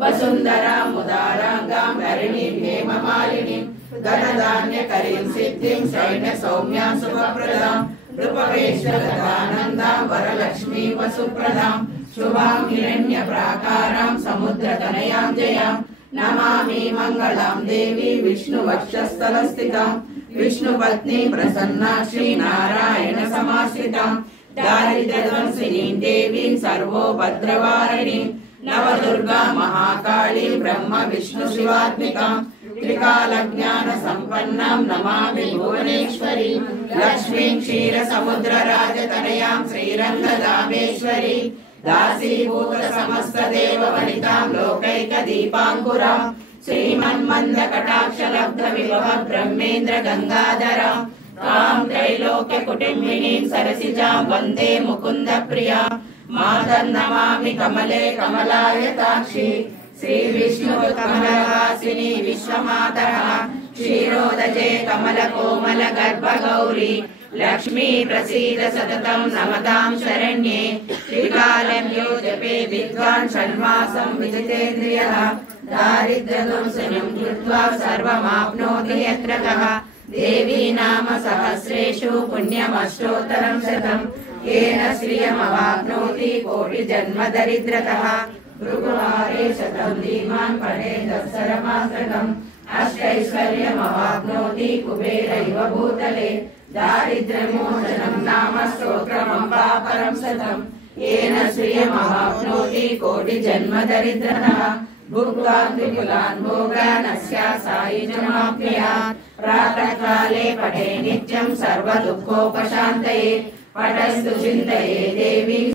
वसुन्धरामुदाराङ्गां हरिणीं हेममालिनीं धनधान्यकरीं सिद्धिं सैन्य सौम्यां शुभप्रदां नृपवेशगतानन्दां वरलक्ष्मीं वसुप्रदां शुभां हिरण्यप्राकारां समुद्रतनयां जयां नमामि मङ्गलां देवी विष्णुवक्षस्थलस्थितां विष्णुपत्नी प्रसन्ना श्रीनारायण समाश्रितां दारिद्र्यध्वंसिनीं देवीं सर्वोपद्रवारिणीं नवदुर्गा महाकाली ब्रह्म विष्णु शिवात्मिकां त्रिकालज्ञान संपन्नां नमामि भुवनेश्वरी लक्ष्मीं क्षीरसमुद्रराजतनयां श्रीरङ्गधामेश्वरी दासीभूत समस्त देव वनितां लोकैकदीपाङ्कुरां श्रीमन्मन्दकटाक्षलब्ध विभव ब्रह्मेन्द्र गंगाधरां तां त्रैलोक्यकुटुम्बिनीं सरसिजां वन्दे मुकुन्द प्रियां मातर् नमामि कमले कमलायताक्षी श्री विष्णु कमलवासिनी विश्वमातरः क्षीरोदजे कमल कोमल गर्भ गौरी लक्ष्मी प्रसीद सततं नमतां शरण्ये त्रिकालं यो जपे विद्वान् षण्मासं विजितेन्द्रियः दारिद्र्यध्वंसनं कृत्वा सर्वमाप्नोति यत्र कः देवी नाम सहस्रेषु पुण्यमष्टोत्तरं शतं येन श्रियमवाप्नोति कोटिजन्म दरिद्रतः भृगुहारे शतं धीमान् पठेदक्षरमात्रकम् अष्टैश्वर्यमवाप्नोति कुबेरैव भूतले दारिद्र्यमोचनं नाम स्तोत्रमम्बापरं शतं येन श्रियमवाप्नोति कोटिजन्म दरिद्रतः भुक्त्वा त्रिपुलान् भोगान् अस्यासायुजमाप्नुयात् प्रातःकाले पठे नित्यं सर्वदुःखोपशान्तये पठस्तु चिन्तये देवी